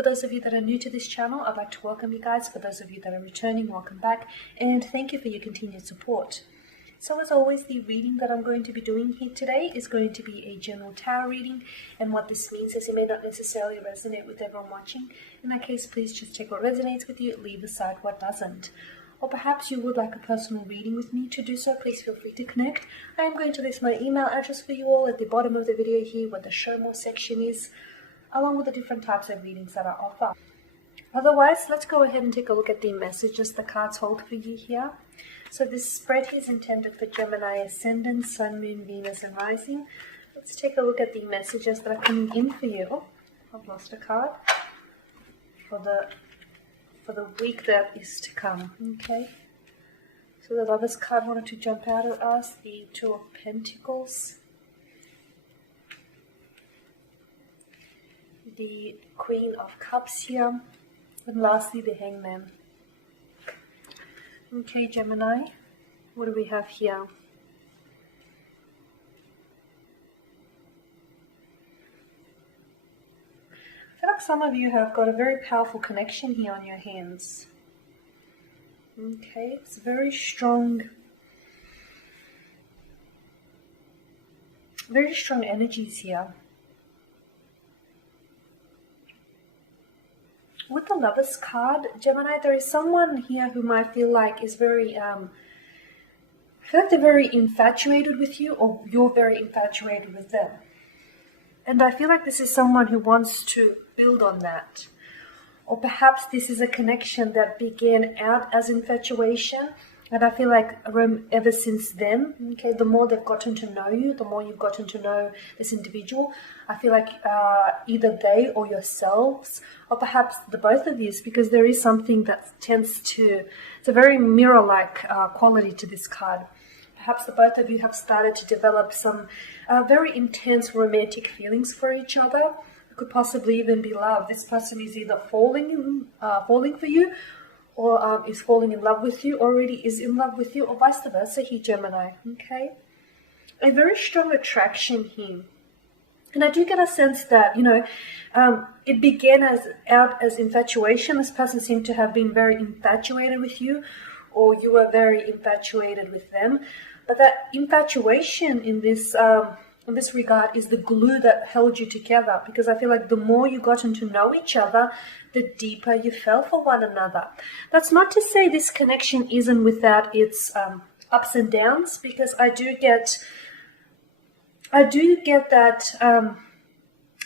For those of you that are new to this channel, I'd like to welcome you guys. For those of you that are returning, welcome back, and thank you for your continued support. So as always, the reading that I'm going to be doing here today is going to be a general tarot reading, and what this means is it may not necessarily resonate with everyone watching. In that case, please just take what resonates with you, leave aside what doesn't. Or perhaps you would like a personal reading with me. To do so, please feel free to connect. I am going to list my email address for you all at the bottom of the video here, where the show more section is, along with the different types of readings that I offer. Otherwise, let's go ahead and take a look at the messages the cards hold for you here. So this spread is intended for Gemini Ascendant, Sun, Moon, Venus, and Rising. Let's take a look at the messages that are coming in for you. Oh, I've lost a card. For the week that is to come. Okay. So the Lover's card wanted to jump out at us. The Two of Pentacles. The Queen of Cups here. And lastly, the Hangman. Okay, Gemini, what do we have here? I feel like some of you have got a very powerful connection here on your hands. Okay, it's very strong energies here. With the Lover's card, Gemini, there is someone here who might feel like is very, I feel like they're very infatuated with you, or you're very infatuated with them. And I feel like this is someone who wants to build on that. Or perhaps this is a connection that began out as infatuation, and I feel like ever since then, okay, the more they've gotten to know you, the more you've gotten to know this individual, I feel like either they or yourselves, or perhaps the both of you, because there is something that tends to, it's a very mirror-like quality to this card. Perhaps the both of you have started to develop some very intense romantic feelings for each other. It could possibly even be love. This person is either falling for you, or is falling in love with you, already is in love with you, or vice versa here, Gemini, okay? A very strong attraction here. And I do get a sense that, you know, it began out as infatuation. This person seemed to have been very infatuated with you, or you were very infatuated with them. But that infatuation in this regard is the glue that held you together, because I feel like the more you gotten to know each other, the deeper you fell for one another. That's not to say this connection isn't without its ups and downs, because I do get that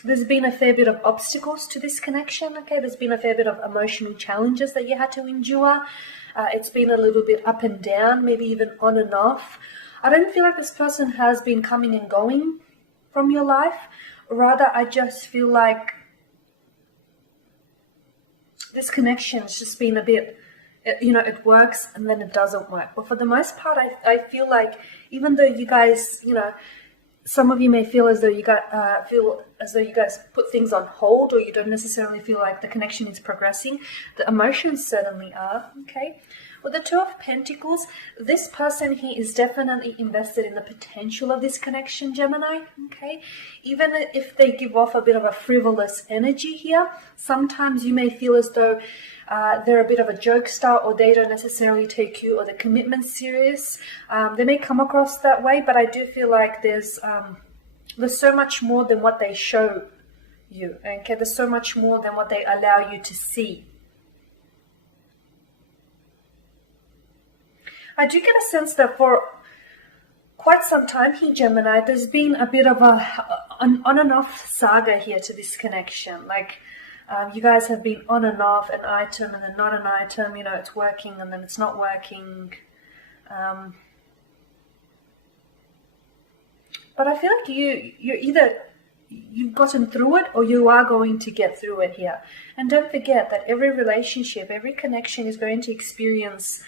there's been a fair bit of obstacles to this connection. Okay, there's been a fair bit of emotional challenges that you had to endure. It's been a little bit up and down, maybe even on and off. I don't feel like this person has been coming and going from your life. Rather, I just feel like this connection has just been a bit, you know, it works and then it doesn't work. But for the most part, I feel like even though you guys, you know, some of you may feel as though you guys put things on hold, or you don't necessarily feel like the connection is progressing. The emotions certainly are, okay? With the Two of Pentacles, this person here is definitely invested in the potential of this connection, Gemini, okay? Even if they give off a bit of a frivolous energy here, sometimes you may feel as though they're a bit of a jokester, or they don't necessarily take you or the commitment serious. They may come across that way, but I do feel like there's so much more than what they show you, okay? There's so much more than what they allow you to see. I do get a sense that for quite some time here, Gemini, there's been a bit of an on and off saga here to this connection. Like you guys have been on and off, an item and then not an item, you know, it's working and then it's not working. But I feel like you're either you've gotten through it, or you are going to get through it here. And don't forget that every relationship, every connection is going to experience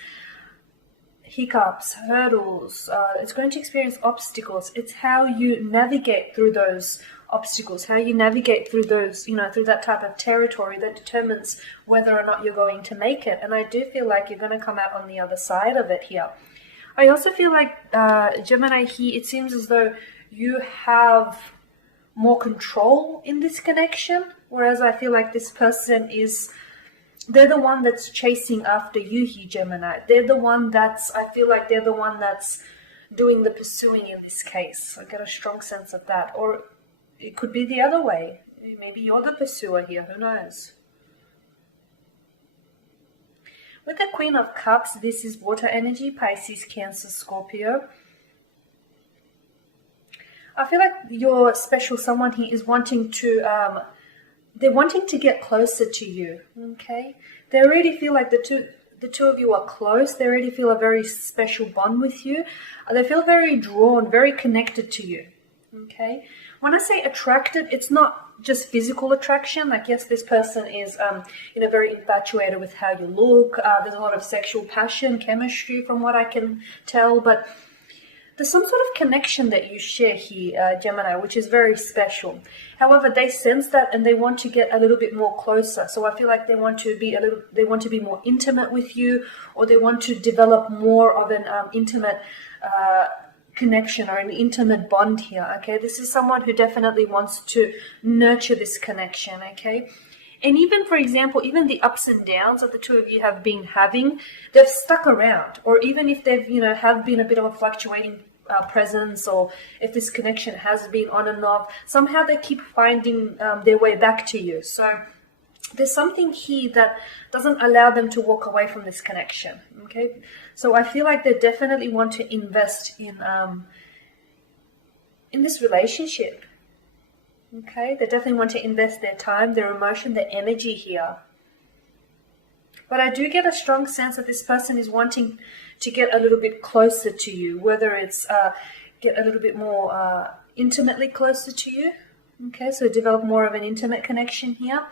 hiccups, hurdles, it's going to experience obstacles. It's how you navigate through those obstacles, how you navigate through those, you know, through that type of territory that determines whether or not you're going to make it. And I do feel like you're going to come out on the other side of it here. I also feel like Gemini here, it seems as though you have more control in this connection, Whereas I feel like this person they're the one that's chasing after you here, Gemini. They're the one I feel like they're the one that's doing the pursuing in this case. I get a strong sense of that. Or it could be the other way. Maybe you're the pursuer here, who knows? With the Queen of Cups, this is water energy, Pisces, Cancer, Scorpio. I feel like your special someone here is wanting to, they're wanting to get closer to you, okay? They already feel like the two of you are close. They already feel a very special bond with you. They feel very drawn, very connected to you, okay? When I say attracted, it's not just physical attraction. Like, yes, this person is, very infatuated with how you look. There's a lot of sexual passion, chemistry from what I can tell, but there's some sort of connection that you share here, Gemini, which is very special. However, they sense that and they want to get a little bit more closer. So I feel like they want to be more intimate with you, or they want to develop more of an intimate connection or an intimate bond here. Okay, this is someone who definitely wants to nurture this connection. Okay. And even, for example, even the ups and downs that the two of you have been having, they've stuck around. Or even if they've, have been a bit of a fluctuating presence, or if this connection has been on and off, somehow they keep finding their way back to you. So there's something here that doesn't allow them to walk away from this connection. Okay, so I feel like they definitely want to invest in this relationship. Okay, they definitely want to invest their time, their emotion, their energy here. But I do get a strong sense that this person is wanting to get a little bit closer to you, whether it's get a little bit more intimately closer to you. Okay, so develop more of an intimate connection here.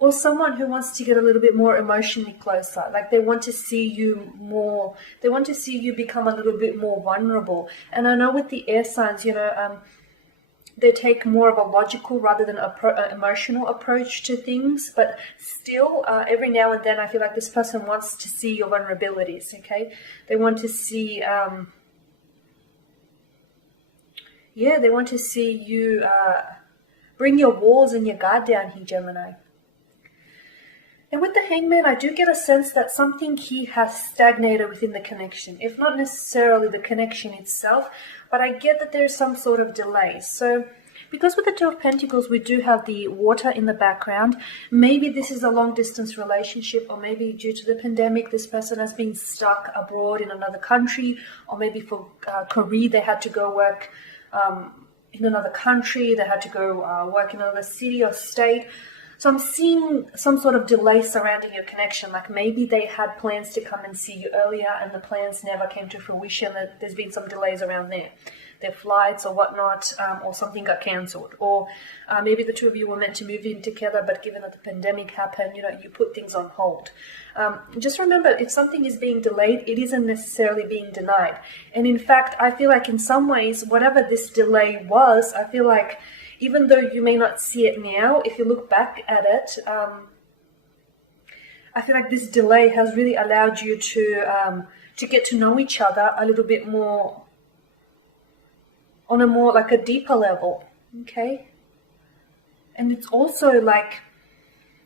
Or someone who wants to get a little bit more emotionally closer. Like, they want to see you more, they want to see you become a little bit more vulnerable. And I know with the air signs, they take more of a logical rather than emotional approach to things, but still, every now and then I feel like this person wants to see your vulnerabilities, okay? They want to see, they want to see you bring your walls and your guard down here, Gemini. And with the Hangman, I do get a sense that something here has stagnated within the connection. If not necessarily the connection itself, but I get that there's some sort of delay. So, because with the Two of Pentacles, we do have the water in the background, maybe this is a long-distance relationship, or maybe due to the pandemic, this person has been stuck abroad in another country, or maybe for career, they had to go work in another country, they had to go work in another city or state. So I'm seeing some sort of delay surrounding your connection. Like, maybe they had plans to come and see you earlier and the plans never came to fruition. There's been some delays around their flights or whatnot, or something got cancelled. Or maybe the two of you were meant to move in together, but given that the pandemic happened, you put things on hold. Just remember, if something is being delayed, it isn't necessarily being denied. And in fact, I feel like in some ways, whatever this delay was, I feel like even though you may not see it now, if you look back at it, I feel like this delay has really allowed you to get to know each other a little bit more, on a more like a deeper level, okay? And it's also like,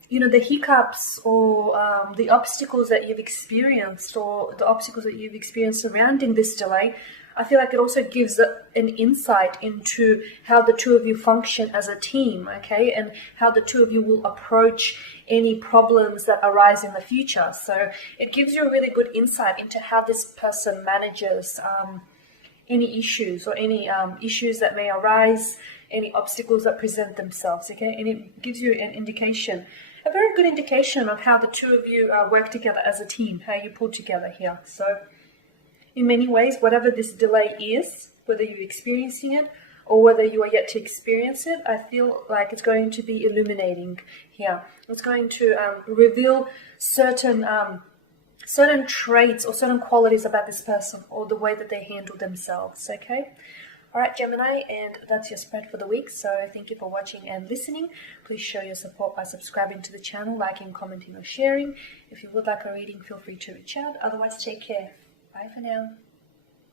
the hiccups or the obstacles that you've experienced, or the obstacles that you've experienced surrounding this delay, I feel like it also gives an insight into how the two of you function as a team, okay? And how the two of you will approach any problems that arise in the future. So it gives you a really good insight into how this person manages any issues, or any issues that may arise, any obstacles that present themselves, okay? And it gives you an indication, a very good indication of how the two of you work together as a team, how you pull together here. So in many ways, whatever this delay is, whether you're experiencing it or whether you are yet to experience it, I feel like it's going to be illuminating here. It's going to reveal certain traits or certain qualities about this person, or the way that they handle themselves, okay? All right, Gemini, and that's your spread for the week. So thank you for watching and listening. Please show your support by subscribing to the channel, liking, commenting, or sharing. If you would like a reading, feel free to reach out. Otherwise, take care. Bye for now.